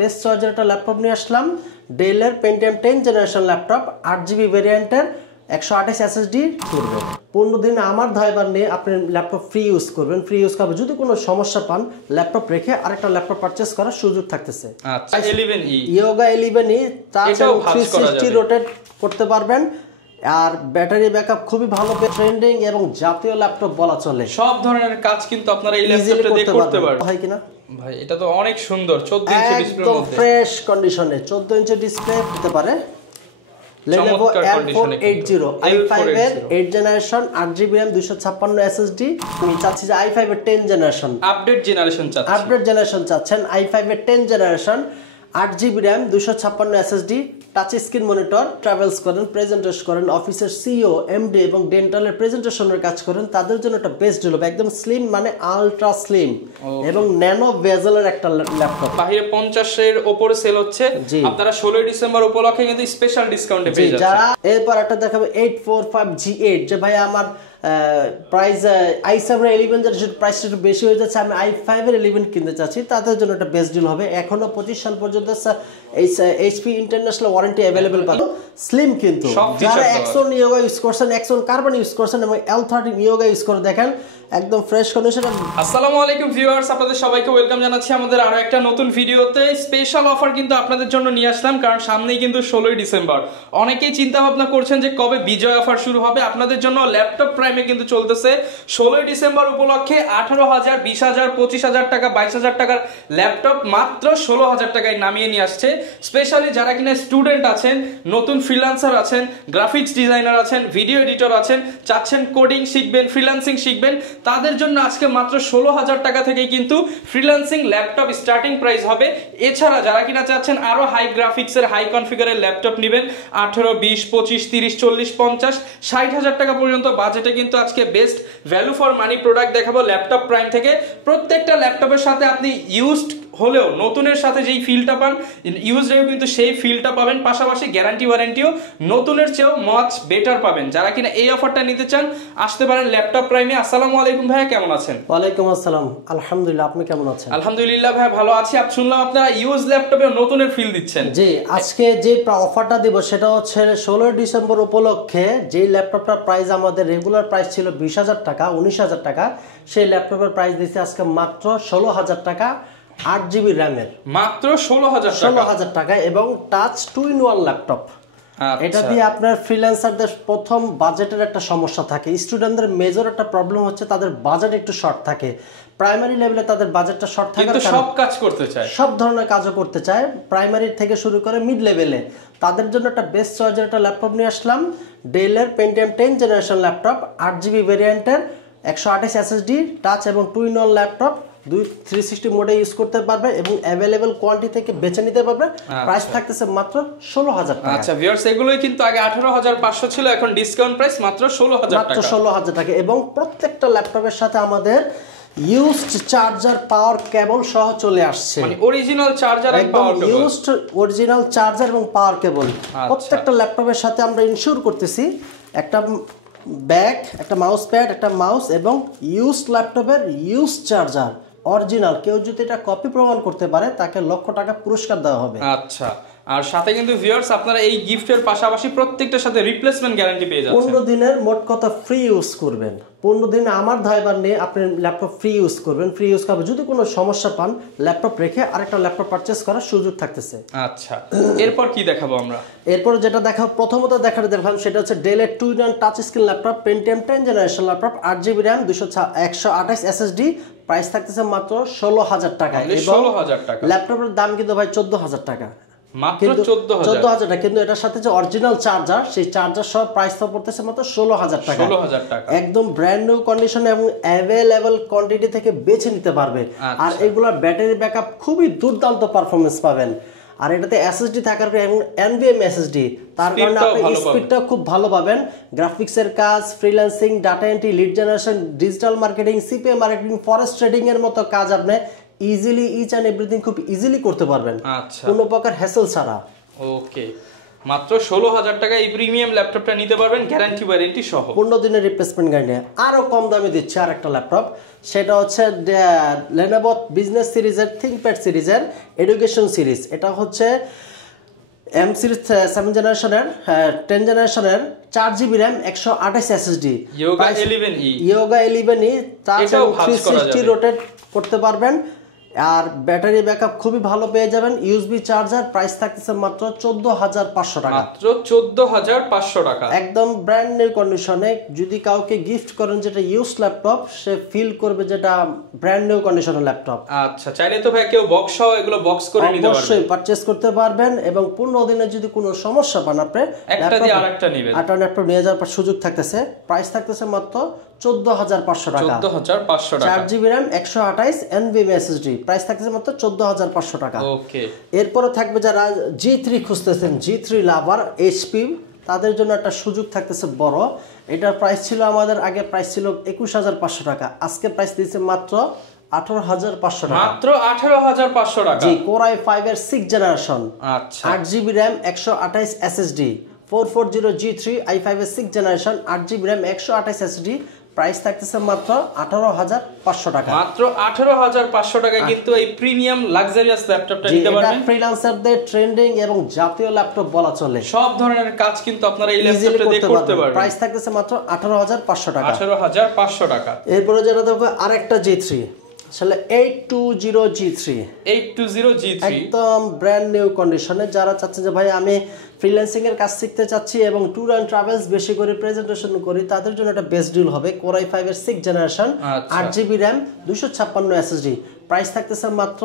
Best চয়েসের একটা laptop নিয়ে আসলাম। ডেলের পেন্টিয়াম 10 জেনারেশন ল্যাপটপ, 8GB ভেরিয়েন্টের, 128 SSD করবে। 15 দিন আমার ধাইবার নিয়ে আপনি ল্যাপটপ ফ্রি ইউজ করবেন। ফ্রি ইউজ করবে, যদি কোনো সমস্যা পান ল্যাপটপ রেখে আরেকটা ল্যাপটপ পারচেজ করার সুযোগ থাকতেছে। আচ্ছা 11E ইয়োগা 11E তাছাড়া 360 রোটেট করতে পারবেন। আর ব্যাটারি ব্যাকআপ খুবই ভালো, ট্রেন্ডিং এবং জাতীয় ল্যাপটপ বলা চলে। সব ধরনের কাজ কিন্তু আপনারা এই ল্যাপটপটা দিয়ে করতে পারবেন। হয় কিনা ভাই এটা তো অনেক সুন্দর, 14 ইঞ্চি ডিসপ্লের একদম মধ্যে ফ্রেশ কন্ডিশনে 14 ইঞ্চি ডিসপ্লে হতে পারে। Lenovo L480 i5 এর 8 জেনারেশন, 8GB RAM, 256 SSD। আমি চাচ্ছি যে i5 এর 10 জেনারেশন আপডেট জেনারেশন চাচ্ছেন। i5 এর 10 generation, 8GB RAM, 256 SSD, touch screen monitor, travels করেন, প্রেজেন্টেশন করেন, অফিসের সিইও, এমডি এবং ডেন্টালের প্রেজেন্টেশনের কাজ করেন, তাদের জন্য একটা বেস্ট হলো। একদম স্লিম মানে আলট্রা স্লিম এবং ন্যানো বেজেলের একটা ল্যাপটপ। বাইরে 50 এর উপরে সেল হচ্ছে, আপনারা 16 ডিসেম্বর উপলক্ষে কিন্তু স্পেশাল ডিসকাউন্টে পেয়ে যাচ্ছেন। যারা এরপর একটা দেখাবো 845G8, যে ভাই আমার প্রাইস i7 এর 11 যেটা প্রাইসটা একটু বেশি হয়ে যাচ্ছে, আমি i5 এর 11 কিনতে চাচ্ছি, তাদের জন্য একটা বেস্ট ডিল হবে। এখনো 25 সাল পর্যন্ত এইচপি ইন্টারন্যাশনাল ওয়ারেন্টি अवेलेबल পাবেন। স্লিম কিন্তু যারা Axon Yoga ইউজ করছেন, Axon Carbon ইউজ করছেন এবং L13 Yoga ইউজ করে দেখেন, একদম ফ্রেশ কন্ডিশন। আসসালামু আলাইকুম ভিউয়ার্স, আপনাদের সবাইকে ওয়েলকাম জানাচ্ছি আমাদের আরো একটা নতুন ভিডিওতে। স্পেশাল অফার কিন্তু আপনাদের জন্য নিয়ে আসলাম, কারণ সামনেই কিন্তু 16 ডিসেম্বর। অনেকেই চিন্তা ভাবনা করছেন যে কবে বিজয় অফার শুরু হবে। আপনাদের জন্য ল্যাপটপ প্রাইমে কিন্তু চলতেছে 16 ডিসেম্বর উপলক্ষে 18,000, 20,000, 25,000 টাকা, 22,000 টাকার ল্যাপটপ মাত্র 16,000 টাকায় নামিয়ে নিয়ে আসছে। স্পেশালি যারা কিনা স্টুডেন্ট আছেন, নতুন ফ্রিল্যান্সার আছেন, গ্রাফিক্স ডিজাইনার আছেন, ভিডিও এডিটর আছেন, চাচ্ছেন কোডিং শিখবেন, ফ্রিল্যান্সিং শিখবেন, তাদের জন্য আজকে মাত্র 16,000 টাকা থেকেই কিন্তু ফ্রিল্যান্সিং ল্যাপটপ স্টার্টিং প্রাইস হবে। এছাড়া যারা কিনা চাচ্ছেন আরো হাই গ্রাফিক্সের, হাই কনফিগারের ল্যাপটপ নেবেন, 18, 20, 25, 30, 40, 50, 60,000 টাকা পর্যন্ত বাজেটে কিন্তু আজকে best value for money product দেখাবো ল্যাপটপ প্রাইম থেকে। প্রত্যেকটা ল্যাপটপের সাথে আপনি ইউজড হলেও নতুনের সাথে যেই ফিলটা পান, ইউজডেও কিন্তু সেই ফিলটা পাবেন, পাশাপাশি গ্যারান্টি ওয়ারেন্টিও নতুনের চেয়েও মাচ বেটার পাবেন। যারা কিনা এই অফারটা নিতে চান আসতে পারেন ল্যাপটপ প্রাইমে। আসসালামু আলাইকুম ভাইয়া, কেমন আছেন? ওয়ালাইকুম আসসালাম, আলহামদুলিল্লাহ, আপনি কেমন আছেন? আলহামদুলিল্লাহ ভাইয়া ভালো আছি। আপনি শুনলাম আপনারা ইউজ ল্যাপটপে নতুনের ফিল দিচ্ছেন। জি, আজকে যে অফারটা দিব সেটা হচ্ছে 16 ডিসেম্বর উপলক্ষে। যে ল্যাপটপটার প্রাইস আমাদের রেগুলার প্রাইস ছিল 20,000 টাকা, 19,000 টাকা, সেই ল্যাপটপের প্রাইস দিচ্ছে আজকে মাত্র 16,000 টাকা, 8GB র্যামের, মাত্র 16,000 টাকা এবং টাচ 2-in-1 ল্যাপটপ। এটা দিয়ে আপনার ফ্রিল্যান্সারদের প্রথম বাজেটের একটা সমস্যা থাকে। স্টুডেন্টদের মেজর একটা প্রবলেম হচ্ছে তাদের বাজেট একটু শর্ট থাকে। প্রাইমারি লেভেলে তাদের বাজেটটা শর্ট থাকে, কিন্তু সব কাজ করতে চায়, সব ধরনের কাজও করতে চায়, প্রাইমারি থেকে শুরু করে মিড লেভেলে। তাদের জন্য একটা বেস্ট চয়েসের একটা ল্যাপটপ নিয়ে আসলাম। ডেলের পেন্টিয়াম 10 জেনারেশন ল্যাপটপ, 8GB ভেরিয়েন্টের, 128 SSD, টাচ এবং 2-in-1 ল্যাপটপ, 360 মোডে ইউজ করতে পারবে এবং अवेलेबल কোয়ান্টিটি থেকে বেছে নিতে পারবে। প্রাইস থাকতেছে মাত্র 16,000 টাকা। আচ্ছা ভিউয়ার্স, এগুলোই কিন্তু আগে 18,500 ছিল, এখন ডিসকাউন্ট প্রাইস মাত্র 16,000 টাকা, মাত্র 16,000 টাকা। এবং প্রত্যেকটা ল্যাপটপের সাথে আমাদের ইউজড চার্জার পাওয়ার কেবল সহ চলে আসছে, মানে অরিজিনাল চার্জার আর পাওয়ার কেবল, ইউজড অরিজিনাল চার্জার এবং পাওয়ার কেবল। প্রত্যেকটা ল্যাপটপের সাথে আমরা ইনশিওর করতেছি একটা ব্যাগ, একটা মাউস প্যাড, একটা মাউস এবং ইউজড ল্যাপটপের ইউজ চার্জার অরিজিনাল। কেউ যদি এটা কপি প্রমাণ করতে পারে তাকে লক্ষ টাকা পুরস্কার দেওয়া হবে। আচ্ছা, আর সাথে কিন্তু ভিউয়ার্স আপনারা এই গিফটের পাশাপাশি প্রত্যেকটার সাথে রিপ্লেসমেন্ট গ্যারান্টি পেয়ে যাচ্ছেন। 15 দিনের মোট কথা ফ্রি ইউজ করবেন। 15 দিন আমার ধাইবার নিয়ে আপনি ল্যাপটপ ফ্রি ইউজ করবেন। ফ্রি ইউজ করবে, যদি কোনো সমস্যা পান ল্যাপটপ রেখে আরেকটা ল্যাপটপ পারচেজ করার সুযোগ থাকতেছে। আচ্ছা, এরপর কি দেখাবো আমরা? এরপর যেটা দেখাবো, প্রথমত দেখাবো সেটা হচ্ছে ডেলের 2-in-1 touch screen laptop, Pentium 10 generation laptop, 8GB RAM, 128 SSD, price থাকতেছে মাত্র 16,000 টাকা। এবং ল্যাপটপের দাম কিন্তু ভাই 14,000 টাকা, মাত্র 14,000 টাকা। কিন্তু এটার সাথে যে অরিজিনাল চার্জার, সেই চার্জার সব প্রাইস তো পড়তেছে মাত্র 16,000 টাকা। একদম ব্র্যান্ড নিউ কন্ডিশনে এবং অ্যাভেলেবল কোয়ান্টিটি থেকে বেছে নিতে পারবে। আর এগুলোর ব্যাটারি ব্যাকআপ খুবই দুর্দান্ত পারফরমেন্স পাবেন। আর এটাতে এসএসডি থাকার কারণে এবং NVMe SSD, তার কারণে আপনি স্পিডটা খুব ভালো পাবেন। গ্রাফিক্সের কাজ, freelancing, data entry, lead generation, digital marketing, CPA marketing, forest trading এর মতো কাজ আপনি ইজিলি ইচ এন্ড এভরিথিং খুব ইজিলি করতে পারবেন, কোনো প্রকার হ্যাসেল ছাড়া। ওকে, মাত্র 16,000 টাকা এই প্রিমিয়াম ল্যাপটপটা নিতে পারবেন গ্যারান্টি ওয়ারেন্টি সহ। 15 দিনের রিপ্লেসমেন্ট গ্যারান্টি। আরো কম দামে দিচ্ছে আরেকটা ল্যাপটপ, সেটা হচ্ছে Lenovo বিজনেস সিরিজের থিংকপ্যাড সিরিজের এডুকেশন সিরিজ। এটা হচ্ছে এম সিরিজ 7 জেনারেশনের 10 জেনারেশনের 4GB RAM 128 SSD Yoga 11e Yoga 11e touch এবং 360 রোটেট করতে পারবেন। আর ব্যাটারি ব্যাকআপ খুবই ভালো পেয়ে যাবেন। ইউএসবি চার্জার, প্রাইস থাকতেছে মাত্র 14,500 টাকা। মাত্র 14,500 টাকা, একদম ব্র্যান্ড নিউ কন্ডিশনে। যদি কাউকে গিফট করেন যেটা ইউজ ল্যাপটপ, সে ফিল করবে যেটা ব্র্যান্ড নিউ কন্ডিশনের ল্যাপটপ। আচ্ছা, চাইলে তো ভাই কেউ বক্স সহ এগুলো বক্স করে নিতে পারবে, অবশ্যই পারচেজ করতে পারবেন। এবং 15 দিনে যদি কোনো সমস্যা পান, আপনি একটা দিয়ে আরেকটা নেবেন, আরেকটা ল্যাপটপ নিয়ে যাওয়ার সুযোগ থাকতেছে। প্রাইস থাকতেছে মাত্র 14,500 টাকা। 14,500 টাকা। 4GB RAM 128 NVMe SSD, price থাকতেছে মাত্র 14,500 টাকা। ওকে। এরপরে থাকবে যারা G3 খুঁজতেছেন, G3 লাভার HP, তাদের জন্য একটা সুযোগ থাকতেছে বড়। এটার প্রাইস ছিল আমাদের আগে প্রাইস ছিল 21,500 টাকা, আজকে প্রাইস দিয়েছে মাত্র 18,500 টাকা। মাত্র 18,500 টাকা। জি, Core i5 এর 6 জেনারেশন, আচ্ছা, 8GB RAM 128 SSD 440G3 i5 এর 6 generation, 8GB RAM 128 SSD, price থাকতেছে মাত্র 18,500 টাকা। মাত্র 18,500 টাকা কিন্তু এই প্রিমিয়াম লাক্সারিয়াস ল্যাপটপটা নিতে পারবেন। এটা ফ্রিল্যান্সারদের ট্রেন্ডিং এবং জাতীয় ল্যাপটপ বলা চলে। সব ধরনের কাজ কিন্তু আপনারা এই ল্যাপটপটা দিয়ে করতে পারবেন। প্রাইস থাকতেছে মাত্র 18,500 টাকা। 18,500 টাকা। এরপরে যেটা দেখো আরেকটা G3, আসলে 820G3 একদম ব্র্যান্ড নিউ কন্ডিশনে। যারা চাচ্ছেন যে ভাই আমি ফ্রিল্যান্সিং এর কাজ শিখতে চাচ্ছি এবং ট্যুর অ্যান্ড ট্রাভেলস বেশি করে প্রেজেন্টেশন করি, তাদের জন্য একটা বেস্ট ডিল হবে। Core i5 এর 6 generation, 8GB RAM 256 SSD, price থাকতেছে মাত্র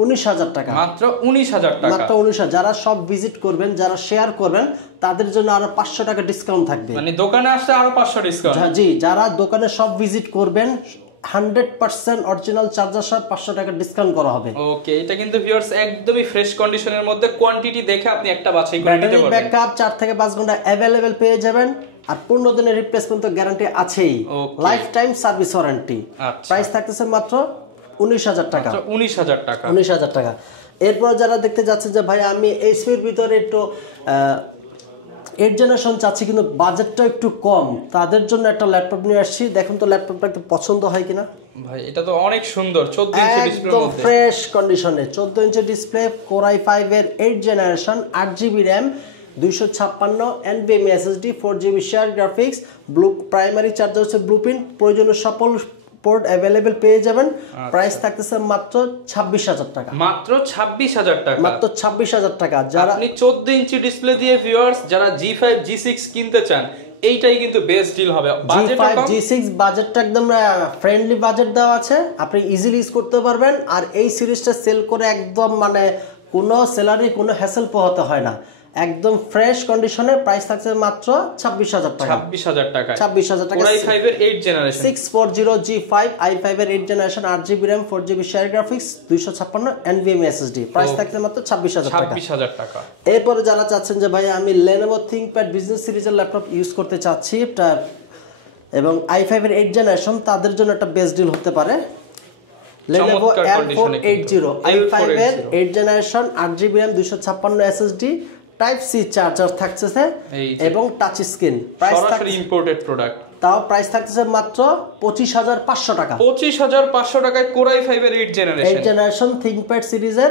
19,000 টাকা। মাত্র 19,000 টাকা। মাত্র 19,000। যারা সব ভিজিট করবেন, যারা শেয়ার করবেন, তাদের জন্য আরো 500 টাকা ডিসকাউন্ট থাকবে। মানে দোকানে আসলে আরো 500 ডিসকাউন্ট। জি, যারা দোকানে সব ভিজিট করবেন 100% অরিজিনাল চার্জার সহ 500 টাকা ডিসকাউন্ট করা হবে। ওকে, এটা কিন্তু ভিউয়ার্স একদমই ফ্রেশ কন্ডিশনের মধ্যে, কোয়ান্টিটি দেখে আপনি একটা বাছাই করে নিতে পারবেন। ব্যাকআপ 4 থেকে 5 ঘন্টা अवेलेबल পেয়ে যাবেন। আর 15 দিনের রিপ্লেসমেন্ট তো গ্যারান্টি আছেই, life time service warranty. Price থাকতেছে মাত্র 19,000 টাকা। 19,000 টাকা। 19,000 টাকা। এরপর যারা দেখতে যাচ্ছেন যে ভাই আমি এইচপির ভিতরে একটু 8 জেনারেশন চাচ্ছি কিন্তু বাজেটটা একটু কম, তাদের জন্য একটা ল্যাপটপ নিয়ে আসছি। দেখুন তো ল্যাপটপটা একটু পছন্দ হয় কিনা। ভাই এটা তো অনেক সুন্দর, 14 ইঞ্চি ডিসপ্লের একদম মধ্যে, ফ্রেশ কন্ডিশনে 14 ইঞ্চি ডিসপ্লে, Core i5 এর 8 generation, 8GB RAM 256 NVMe SSD, 4GB share graphics, blue primary charger হচ্ছে ব্লুপ্রিন্ট, প্রয়োজনীয় সকল পোর্ট अवेलेबल পেয়ে যাবেন। প্রাইস থাকতেছে মাত্র 26,000 টাকা। মাত্র 26,000 টাকা। মাত্র 26,000 টাকা। যারা আপনি 14 ইঞ্চি ডিসপ্লে দিয়ে ভিউয়ার্স যারা G5 G6 কিনতে চান, এইটাই কিন্তু বেস্ট ডিল হবে। G5 G6 বাজেটটা একদম ফ্রেন্ডলি বাজেট দেওয়া আছে, আপনি ইজিলি ইউজ করতে পারবেন। আর এই সিরিজটা সেল করে একদম মানে কোনো সেলারি কোনো হ্যাসেল পোহাতে হয় না, একদম ফ্রেশ কন্ডিশনে। প্রাইস থাকছে মাত্র 26,000 টাকা। 26,000 টাকা। 26,000 টাকা। Core i5 এর 8 জেনারেশন, 640G5 i5 এর 8 generation, 8GB RAM 4GB share graphics, 256 NVMe SSD, price থাকছে মাত্র 26,000 টাকা। 26,000 টাকা। এরপরে যারা চাচ্ছেন যে ভাই আমি Lenovo ThinkPad বিজনেস সিরিজের ল্যাপটপ ইউজ করতে চাচ্ছি এবং i5 এর 8 জেনারেশন, তাদের জন্য একটা বেস্ট ডিল হতে পারে। Lenovo L480 i5 এর 8 generation, 8GB RAM 256 SSD, type C charger থাকছে এবং টাচ স্ক্রিন। প্রাইস সরাসরি ইম্পোর্টেড প্রোডাক্ট, তাও প্রাইস থাকছে মাত্র 25,500 টাকা। 25,500 টাকায় Core i5 এর 8 জেনারেশন ThinkPad সিরিজের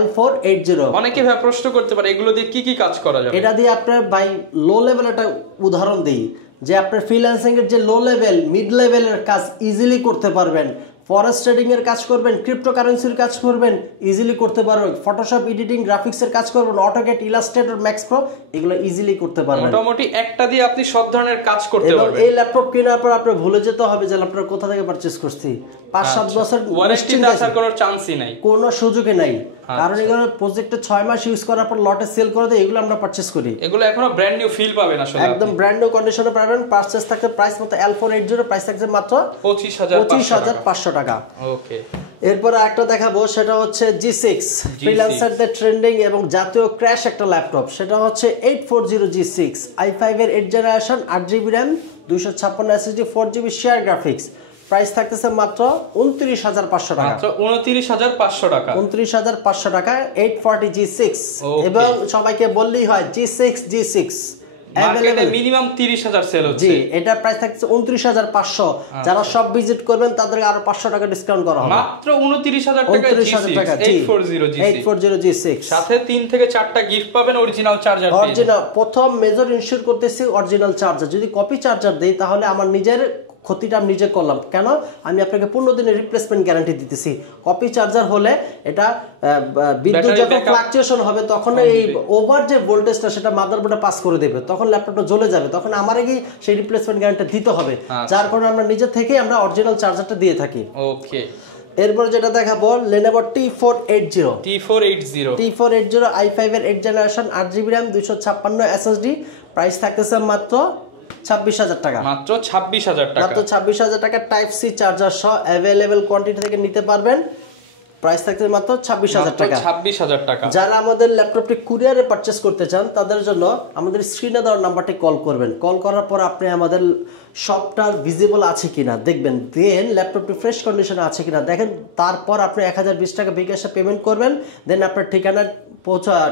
L480। অনেকে ভাই প্রশ্ন করতে পারে এগুলো দিয়ে কি কি কাজ করা যাবে। এটা দিয়ে আপনার ভাই লো লেভেল একটা উদাহরণ দেই, যে আপনার ফ্রিল্যান্সিং এর যে লো লেভেল মিড লেভেলের কাজ ইজিলি করতে পারবেন। ফরেক্স ট্রেডিং এর কাজ করবেন, ক্রিপ্টোকারেন্সির কাজ করবেন, ইজিলি করতে পারবেন। ফটোশপ এডিটিং গ্রাফিক্স এর কাজ করবেন, অটোক্যাড, ইলাস্ট্রেটর, ম্যাক্স প্রো, এগুলো ইজিলি করতে পারবেন। মোটামুটি একটা দিয়ে আপনি সব ধরনের কাজ করতে পারবেন। এই ল্যাপটপ কেনার পর আপনি ভুলে যেতে হবে যে ল্যাপটপ কোথা থেকে পারচেজ করছি। 5-7 বছর ওয়ারেন্টি আসার কোনো চান্সই নাই, কোনো সুযোগই নাই। কারণ এগুলো প্রজেক্টে 6 মাস ইউজ করার পর লটে সেল করে দেয়, এগুলো আমরা পারচেজ করি। এগুলো এখনো ব্র্যান্ড নিউ ফিল পাবেন আসলে, একদম ব্র্যান্ড নিউ কন্ডিশনে পাবেন। পারচেজ থাকে প্রাইস মতো L480, প্রাইস থাকছে মাত্র 25,500 টাকা। ওকে। এরপরে একটা দেখাবো, সেটা হচ্ছে G6 ফ্রিল্যান্সারদের ট্রেন্ডিং এবং জাতীয় ক্র্যাশ একটা ল্যাপটপ, সেটা হচ্ছে 840G6 i5 এর 8 generation, 8GB RAM 256 SSD, 4GB share graphics, price থাকতেছে মাত্র 29,500 টাকা। মাত্র 29,500 টাকা। 29,500 টাকা 840 G6 Okay. এবং সবাইকে বললেই হয় G6 মার্কেটে মিনিমাম 30,000 সেল হচ্ছে। জি, এটা প্রাইস থাকছে 29,500। যারা সব ভিজিট করবেন তাদেরকে আরো 500 টাকা ডিসকাউন্ট করা হবে। মাত্র 29,000 টাকা G6 840 G6 সাথে 3 থেকে 4টা গিফট পাবেন, অরিজিনাল চার্জার পেয়ে। অরিজিনাল প্রথম মেজর ইনসিওর করতেছি অরিজিনাল চার্জার। যদি কপি চার্জার দেই তাহলে আমার নিজের ক্ষতিটা আমি নিজে করলাম। কেন? আমি আপনাকে 15 দিনের রিপ্লেসমেন্ট গ্যারান্টি দিতেছি। কপি চার্জার হলে এটা বিদ্যুৎ যখন ফ্লাকচুয়েশন হবে তখন এই ওভার যে ভোল্টেজটা সেটা মাদারবোর্ডে পাস করে দেবে, তখন ল্যাপটপটা জ্বলে যাবে, তখন আমার কি সেই রিপ্লেসমেন্ট গ্যারান্টি দিতে হবে। যার কারণে আমরা নিজে থেকে আমরা অরিজিনাল চার্জারটা দিয়ে থাকি। ওকে, এরপর যেটা দেখাবো Lenovo T480 i5 এর 8 generation 8GB RAM 256 SSD। Price থাকতেছে মাত্র 26,000 টাকা। মাত্র 26,000 টাকা। মাত্র 26,000 টাকা টাইপ সি চার্জার সহ অ্যাভেলেবল কোয়ান্টিটি থেকে নিতে পারবেন। প্রাইস থাকছে মাত্র 26,000 টাকা। 26,000 টাকা। যারা আমাদের ল্যাপটপটি কুরিয়ারে পারচেজ করতে চান তাদের জন্য আমাদের স্ক্রিনে দেওয়া নাম্বারটি কল করবেন। কল করার পর আপনি আমাদের শপটা ভিজিবল আছে কিনা দেখবেন, দেন ল্যাপটপটি ফ্রেশ কন্ডিশনে আছে কিনা দেখেন, তারপর আপনি 1020 টাকা বিকাশে পেমেন্ট করবেন। দেন আপনার ঠিকানা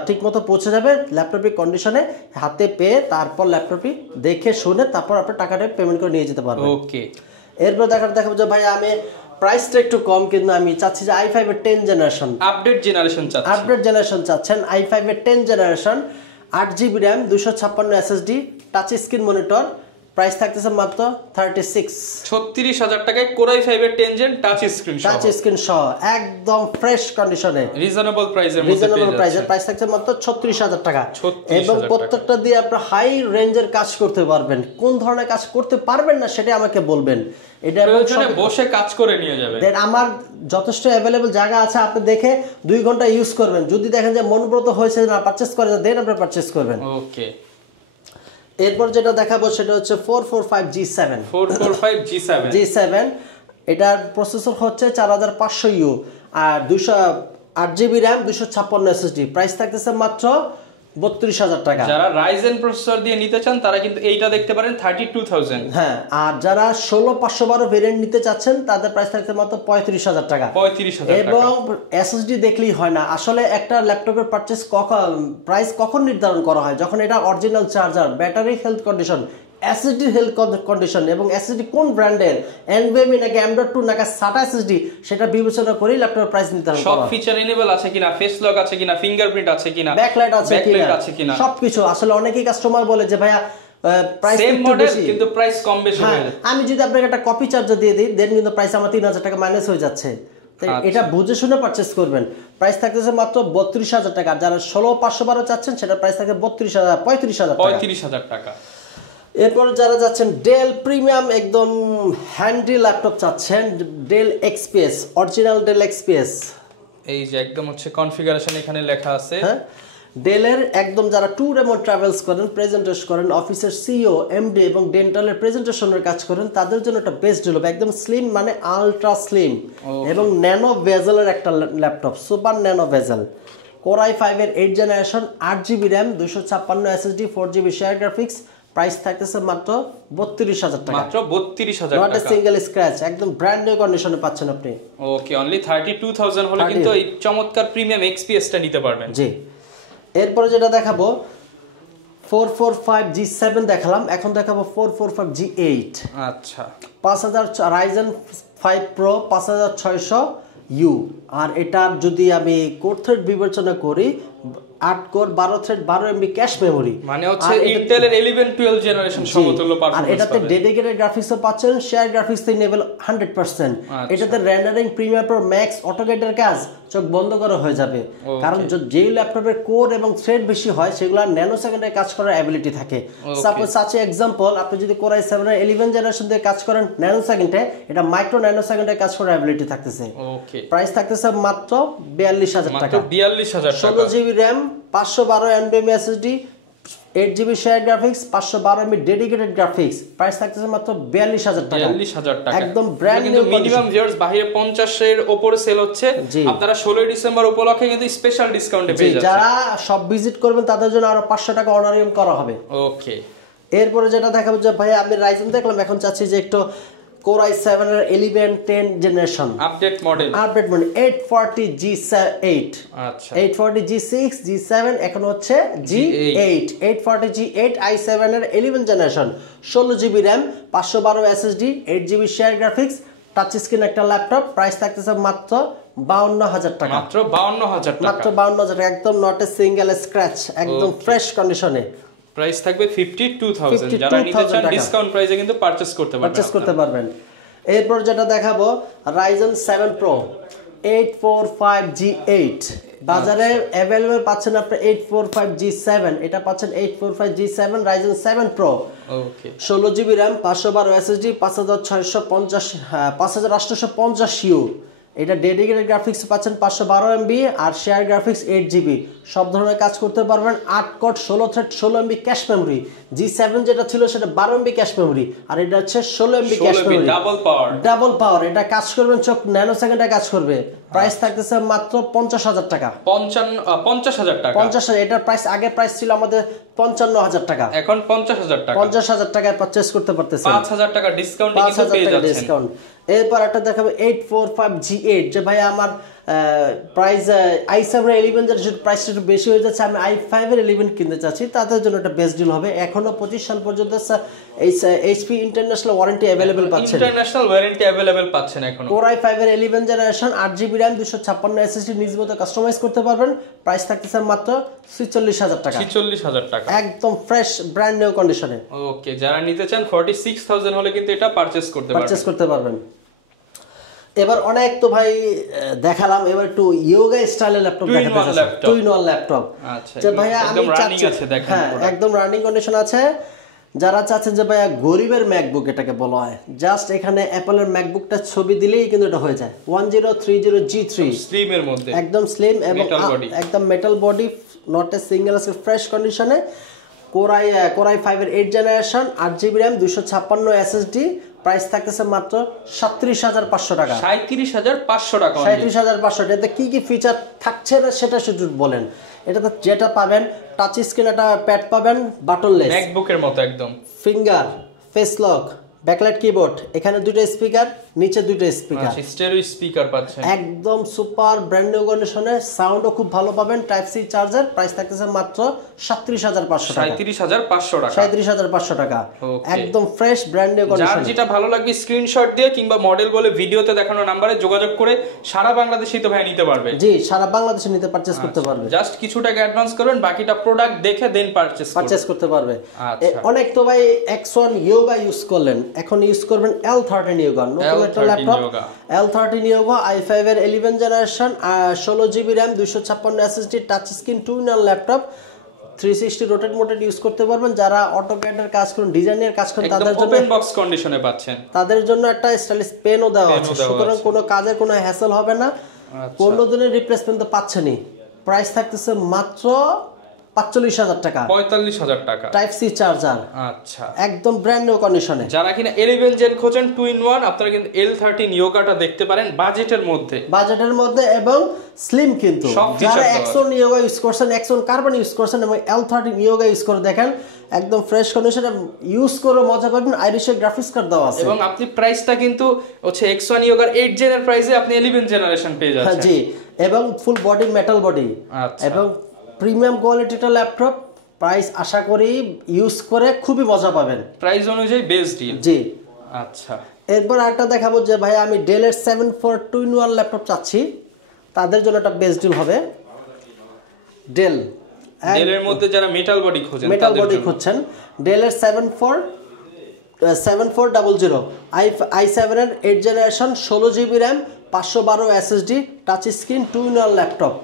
ঠিক মতো পৌঁছে যাবে ল্যাপটপটি কন্ডিশনে হাতে পেয়ে, তারপর ল্যাপটপটি দেখে শুনে তারপর আপনার টাকাটা পেমেন্ট করে নিয়ে যেতে পারবেন। ওকে, এরপর দেখাবো যে ভাই আমি প্রাইসটা একটু কম, কিন্তু আমি চাচ্ছি যে i5 এর 10 জেনারেশন আপডেট জেনারেশন চাচ্ছেন। i5 এর 10 generation 8GB RAM 256 SSD touch screen monitor. Price থাকতেছে মাত্র 36,000 টাকায় Core i5 এর 10 জেন টাচ স্ক্রিন সহ একদম ফ্রেশ কন্ডিশনে রিজনেবল প্রাইসের মধ্যে পেয়ে যাচ্ছেন। প্রাইস থাকছে মাত্র 36,000 টাকা। এবং প্রত্যেকটা দিয়ে আপনি হাই রেঞ্জের কাজ করতে পারবেন। কোন ধরনের কাজ করতে পারবেন না সেটা আমাকে বলবেন, এটা প্রয়োজনে বসে কাজ করে নিয়ে যাবেন। দেন আমার যথেষ্ট অ্যাভেলেবল জায়গা আছে, আপনি দেখে 2 ঘন্টা ইউজ করবেন। যদি দেখেন যে মনোব্রত হয়েছে না পারচেজ করে দেন আপনি পারচেজ করবেন। ওকে, এরপর যেটা দেখাবো সেটা হচ্ছে 445G7 এটার প্রসেসর হচ্ছে 4500U আর 8GB RAM 256 SSD। প্রাইস থাকতেছে মাত্র 32,000 টাকা। যারা Ryzen প্রসেসর দিয়ে নিতে চান তারা কিন্তু এইটা দেখতে পারেন 32,000। হ্যাঁ, আর যারা 16512 ভেরিয়েন্ট নিতে চাচ্ছেন তাদের প্রাইস থাকছে মাত্র 35,000 টাকা। 35,000 টাকা। এবং এসএসডি দেখলেই হয় না, আসলে একটা ল্যাপটপের পারচেজ প্রাইস কখন নির্ধারণ করা হয়? যখন এটা original charger, battery health condition, SSD health condition এবং এসএসডি কোন ব্র্যান্ডের, এনভিএমই নাকি M.2 নাকি SATA এসএসডি, সেটা বিবেচনা করেই ল্যাপটপের প্রাইস নির্ধারণ করা হয়। সব ফিচার এনেবল আছে কিনা, ফেস লক আছে কিনা, ফিঙ্গারপ্রিন্ট আছে কিনা, ব্যাকলাইট আছে কিনা, সবকিছু। আসলে অনেকেই কাস্টমার বলে যে ভাইয়া প্রাইস সেম মডেল কিন্তু প্রাইস কম বেশি হয়ে যায়। আমি যদি আপনাকে একটা কপি চার্জার দিয়ে দিই দেন কিন্তু প্রাইস আমার 3,000 টাকা মাইনাস হয়ে যাচ্ছে। এটা বুঝে শুনে পারচেজ করবেন। প্রাইস থাকতেছে মাত্র 32,000 টাকা। যারা 16512 চাচ্ছেন সেটা প্রাইস থাকে 35,000 টাকা। এরপর যারা যাচ্ছেন ডেল প্রিমিয়াম একদম হ্যান্ডি ল্যাপটপ চাচ্ছেন, Dell XPS, original Dell XPS, এই যে একদম হচ্ছে কনফিগারেশন এখানে লেখা আছে। হ্যাঁ, ডেলের একদম যারা ট্যুর এবং ট্রাভেলস করেন, প্রেজেন্টেশন করেন, অফিসের সিইও, এমডি এবং ডেন্টালের প্রেজেন্টেশনের কাজ করেন, তাদের জন্য একটা বেস্ট হলো। একদম স্লিম মানে আলট্রা স্লিম এবং ন্যানো ভেজেলের একটা laptop, super nano bezel. Core i5 এর 8 generation 8GB RAM 256 SSD 4GB share graphics. Price থাকতেছে মাত্র 32,000 টাকা। মাত্র 32,000 টাকা। নট এ সিঙ্গেল স্ক্র্যাচ, একদম ব্র্যান্ড নিউ কন্ডিশনে পাচ্ছেন আপনি। ওকে, অনলি 32,000 হলে কিন্তু এই চমৎকার প্রিমিয়াম XPS টা নিতে পারবেন। জি, এরপরে যেটা দেখাবো 445G7 দেখালাম, এখন দেখাবো 445G8। আচ্ছা, 5000 Ryzen 5 Pro 5600U। আর এটা যদি আমি কোর থ্রেড বিবেচনা করি 8 core 12 thread 12 MB cache memory, মানে হচ্ছে ইন্টেলের 11 12 জেনারেশন সমতুল্য পারফরম্যান্স। আর এটাতে ডেডিকেটেড গ্রাফিক্সও পাচ্ছেন, শেয়ার গ্রাফিক্স ইনেবল 100%। এটাতে রেন্ডারিং, প্রিমিয়ার প্রো ম্যাক্স, অটোগেটের কাজ চোখ বন্ধ করা হয়ে যাবে। কারণ যেই ল্যাপটপের কোর এবং থ্রেড বেশি হয় সেগুলো ন্যানো সেকেন্ডে কাজ করার অ্যাবিলিটি থাকে। সাপোজ সাচ এক্সাম্পল, আপনি যদি Core i7 এর 11 জেনারেশন দিয়ে কাজ করেন ন্যানো সেকেন্ডে, এটা মাইক্রো ন্যানো সেকেন্ডে কাজ করার অ্যাবিলিটি থাকতেছে। ওকে, প্রাইস থাকতেছে মাত্র 42,000 টাকা। মাত্র 42,000 টাকা। 16GB RAM 512 NVMe SSD 8GB share graphics 512 MB dedicated graphics. Price থাকতেছে মাত্র 42,000 টাকা। 42,000 টাকা একদম ব্র্যান্ড নিউ। মিনিমাম ভিউয়ার্স বাইরে 50 এর উপরে সেল হচ্ছে, আপনারা 16 ডিসেম্বর উপলক্ষে কিন্তু স্পেশাল ডিসকাউন্টে পেয়ে যাচ্ছেন। যারা সব ভিজিট করবেন তাদের জন্য আরো 500 টাকা অনারিয়াম করা হবে। ওকে, এরপরে যেটা দেখাবো যে ভাই আমি রাইজেন দেখলাম, এখন চাচ্ছি যে একটু Core i7 এর 11 10 জেনারেশন আপডেট মডেল 840 G8 আচ্ছা 840 G6 G7 এখন হচ্ছে G8 840 G8 i7 এর 11 generation 16GB RAM 512 SSD 8GB share graphics touch screen একটা ল্যাপটপ প্রাইস থাকতেছে মাত্র 52000 টাকা মাত্র 52000 টাকা মাত্র 52000 টাকা একদম নট এ সিঙ্গেল স্ক্র্যাচ একদম ফ্রেশ কন্ডিশনে প্রাইস থাকবে 52000 যারা নিতে চান ডিসকাউন্ট প্রাইসে কিন্তু পারচেজ করতে পারবেন এরপর যেটা দেখাবো Ryzen 7 Pro 845G8 বাজারে अवेलेबल পাচ্ছেন আপনি 845G7 এটা পাচ্ছেন 845G7 Ryzen 7 Pro ওকে 16GB RAM 512 SSD 5850 U এটা ডেডিকেটেড গ্রাফিক্স পাচ্ছেন 512 MB আর শেয়ার গ্রাফিক্স 8GB সব ধরনের কাজ করতে পারবেন 8 core 16 thread 16 MB cache memory G7 যেটা ছিল সেটা 12 MB ক্যাশ মেমরি আর এটা হচ্ছে 16 MB ক্যাশ মেমরি ডাবল পাওয়ার এটা কাজ করবেন চোখ ন্যানো সেকেন্ডে কাজ করবে প্রাইস থাকতেছে মাত্র 50000 টাকা 50000 টাকা 50000 এটার প্রাইস আগে প্রাইস ছিল আমাদের 55000 টাকা এখন 50000 টাকা 50000 টাকায় পারচেজ করতে পারতেছেন 5000 টাকা ডিসকাউন্টে কিন্তু পেয়ে যাচ্ছেন ডিসকাউন্ট এরপর একটা দেখাবো 845G8 যে ভাই আমার প্রাইস i7 এর 11 জেনারেশন প্রাইসটা একটু বেশি হয়ে যাচ্ছে আমি i5 এর 11 কিনতে চাচ্ছি তাদের জন্য একটা বেস্ট ডিল হবে এখনো 25 সাল পর্যন্ত HP ইন্টারন্যাশনাল ওয়ারেন্টি अवेलेबल পাচ্ছেন ইন্টারন্যাশনাল ওয়ারেন্টি अवेलेबल পাচ্ছেন এখনো Core i5 এর 11 জেনারেশন 8GB RAM 256 SSD নিজ মতো কাস্টমাইজ করতে পারবেন প্রাইস থাকতেছে মাত্র 46000 টাকা 46000 টাকা একদম ফ্রেশ ব্র্যান্ড নিউ কন্ডিশনে ওকে যারা নিতে চান 46000 হলে কিন্তু এটা পারচেজ করতে পারবেন এবার অনেক তো ভাই দেখালাম এবার একটু ইয়োগা স্টাইলের ল্যাপটপ দেখাতে চাচ্ছি টু ইন ওয়ান ল্যাপটপ আচ্ছা যে ভাইয়া একদম আমি রানিং চাচ্ছি আছে দেখেন হ্যাঁ একদম রানিং কন্ডিশন আছে যারা চাচ্ছেন যে ভাইয়া গরিবের ম্যাকবুক এটাকে বলা হয় জাস্ট এখানে অ্যাপলের ম্যাকবুকটা ছবি দিলেই কিন্তু এটা হয়ে যায় 1030G3 স্লিম এর মধ্যে একদম স্লিম এবং একদম metal body not a single আছে ফ্রেশ কন্ডিশনে Core i5 এর 8 generation 8GB RAM 256 SSD price থাকতেছে মাত্র 37500 টাকা 37500 টাকা 37500 এটাতে কি কি ফিচার থাকছে না সেটা শুধু বলেন এটাতে যেটা পাবেন টাচ স্ক্রিন একটা প্যাড পাবেন বাটনলেস ম্যাকবুকের মতো একদম finger face lock backlight keyboard এখানে দুটো স্পিকার নিচে দুটো স্পিকার স্টেরিও স্পিকার পাচ্ছেন একদম সুপার ব্র্যান্ড নিউ কন্ডিশনে সাউন্ডও খুব ভালো পাবেন টাইপ সি চার্জার প্রাইস থাকতেছে মাত্র 37500 টাকা 37500 টাকা একদম ফ্রেশ ব্র্যান্ড নিউ কন্ডিশন যার যেটা ভালো লাগবে স্ক্রিনশট দিয়ে কিংবা মডেল বলে ভিডিওতে দেখানো নম্বরে যোগাযোগ করে সারা বাংলাদেশেই তো ভাই নিতে পারবে জি সারা বাংলাদেশে নিতে পারচেজ করতে পারবে জাস্ট কিছু টাকা অ্যাডভান্স করবেন বাকিটা প্রোডাক্ট দেখে দেন পারচেজ করতে পারবে অনেক তো ভাই X1 ইয়োগা ইউজ করলেন এখন ইউজ করবেন L13 ইয়োগা নতুন একটা ল্যাপটপ L13 ইয়োগা i5 এর 11 generation 16GB RAM 256 SSD touch screen 2-in-1 laptop 360 rotate মোডে ইউজ করতে পারবেন যারা অটোক্যাডের কাজ করেন ডিজাইনের কাজ করেন তাদের জন্য ওপেন বক্স কন্ডিশনে পাচ্ছেন তাদের জন্য একটা স্টাইলিশ পেনও দেওয়া আছে সুতরাং কোনো কাজে কোনো হ্যাসেল হবে না কোনো দিনের রিপ্লেসমেন্ট তো পাচ্ছেনই প্রাইস থাকতেছে মাত্র 45000 টাকা 45000 টাকা টাইপ সি চার্জার আচ্ছা একদম ব্র্যান্ড নিউ কন্ডিশনে যারা কিনা 11 জেন খোঁজেন 2-in-1 আপনারা কিন্তু L13 ইয়োগাটা দেখতে পারেন বাজেটের মধ্যে এবং স্লিম কিন্তু যারা X1 ইয়োগা ইউজ করছেন X1 কার্বন ইউজ করছেন এবং L13 ইয়োগা ইউজ করে দেখেন একদম ফ্রেশ কন্ডিশনে ইউজ করে মজা করবেন আইরিশের গ্রাফিক্স কার্ড দেওয়া আছে এবং আপনি প্রাইসটা কিন্তু হচ্ছে X1 ইয়োগার 8 জেনের প্রাইসে আপনি 11 জেনারেশন পেয়ে যাচ্ছেন জি এবং ফুল বডি মেটাল বডি এবং প্রিমিয়াম কোয়ালিটির ল্যাপটপ প্রাইস আশা করি ইউজ করে খুবই মজা পাবেন প্রাইস অনুযায়ী বেস্ট ডিল জি আচ্ছা এরপর একটা দেখাবো যে ভাই আমি ডেল এর 742-in-1 ল্যাপটপ চাচ্ছি তাদের জন্য একটা বেস্ট ডিল হবে ডেল এর মধ্যে যারা মেটাল বডি খুঁজছেন ডেল এর 7400 i7 এর 8 generation 16GB RAM 512 SSD touch screen 2-in-1 laptop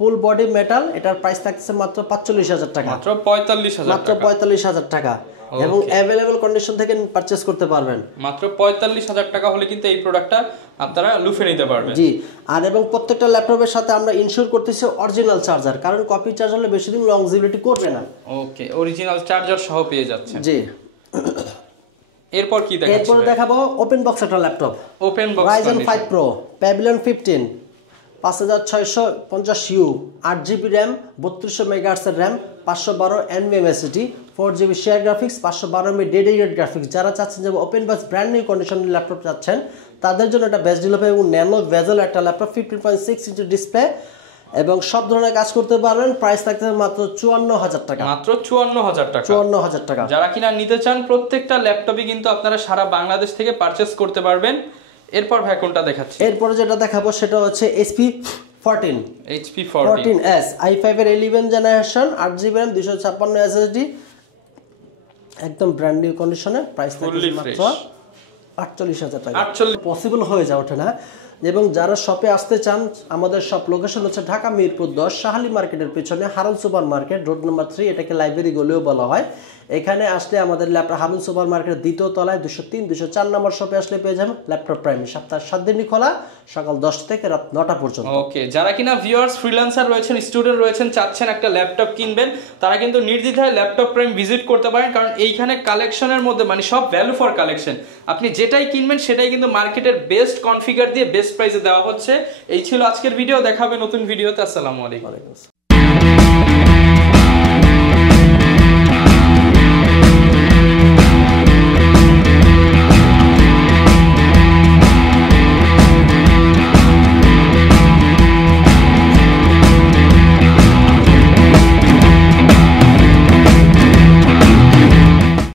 full body metal এটার প্রাইস থাকছে মাত্র 45000 টাকা মাত্র 45000 টাকা এবং अवेलेबल কন্ডিশন থেকে পারচেজ করতে পারবেন মাত্র 45000 টাকা হলে কিন্তু এই প্রোডাক্টটা আপনারা লুফে নিতে পারবেন জি আর এবং প্রত্যেকটা ল্যাপটপের সাথে আমরা ইনসিওর করতেছি অরিজিনাল চার্জার কারণ কপি চার্জ হলে বেশি দিন লংজিভিটি করবে না ওকে অরিজিনাল চার্জার সহ পেয়ে যাচ্ছেন জি এরপর কি দেখাচ্ছি এরপর দেখাবো ওপেন বক্স একটা laptop open box Ryzen 5 Pro Pavilion 15 5650U 8GB RAM 3200 MHz RAM 512 NVMe SSD 4GB share graphics 512 MB dedicated graphics. যারা চাচ্ছেন যে ওপেন বক্স ব্র্যান্ড নিউ কন্ডিশনের ল্যাপটপ চাচ্ছেন তাদের জন্য এটা বেস্ট ডিল হবে এবং ন্যানো ভেজেল একটা ল্যাপটপ 15.6 ইঞ্চি ডিসপ্লে এবং সব ধরনের কাজ করতে পারবেন। প্রাইস থাকতে মাত্র 54000 টাকা। মাত্র 54000 টাকা। 54000 টাকা। যারা কিনা নিতে চান প্রত্যেকটা ল্যাপটপই কিন্তু আপনারা সারা বাংলাদেশ থেকে পারচেজ করতে পারবেন। এরপর ভাই কোনটা দেখাচ্ছি? এরপর যেটা দেখাবো সেটা হচ্ছে HP 14 HP 14s i5 এর 11 জেনারেশন 8GB RAM 256 SSD একদম ব্র্যান্ড নিউ কন্ডিশনে। প্রাইস থাকছে মাত্র 48000 টাকা। 48 পসিবল হয়ে যায় ওঠে না। এবং যারা শপে আসতে চান আমাদের শপ লোকেশন হচ্ছে ঢাকা মিরপুর 10 শাহালি মার্কেটের পিছনে Harun super market road number 3, এটাকে লাইব্রেরি গলিও বলা হয়। এখানে আসলে আমাদের ল্যাপটপ হারুন সুপার মার্কেটের দ্বিতীয় তলায় 203 204 নম্বর শপে আসলে পেয়ে যাবেন ল্যাপটপ প্রাইম। সপ্তাহে 7 দিনই খোলা, সকাল 10 থেকে রাত 9টা পর্যন্ত। ওকে, যারা কিনা ভিউয়ার্স ফ্রিল্যান্সার রয়েছেন, স্টুডেন্ট রয়েছেন, চাচ্ছেন একটা ল্যাপটপ কিনবেন, তারা কিন্তু নির্দ্বিধায় ল্যাপটপ প্রাইম ভিজিট করতে পারেন। কারণ এইখানে কালেকশনের মধ্যে মানে সব ভ্যালু ফর কালেকশন, আপনি যেটাই কিনবেন সেটাই কিন্তু মার্কেটের বেস্ট কনফিগার দিয়ে বেস্ট প্রাইসে দেওয়া হচ্ছে। এই ছিল আজকের ভিডিও, দেখা হবে নতুন ভিডিওতে। আসসালামু আলাইকুম।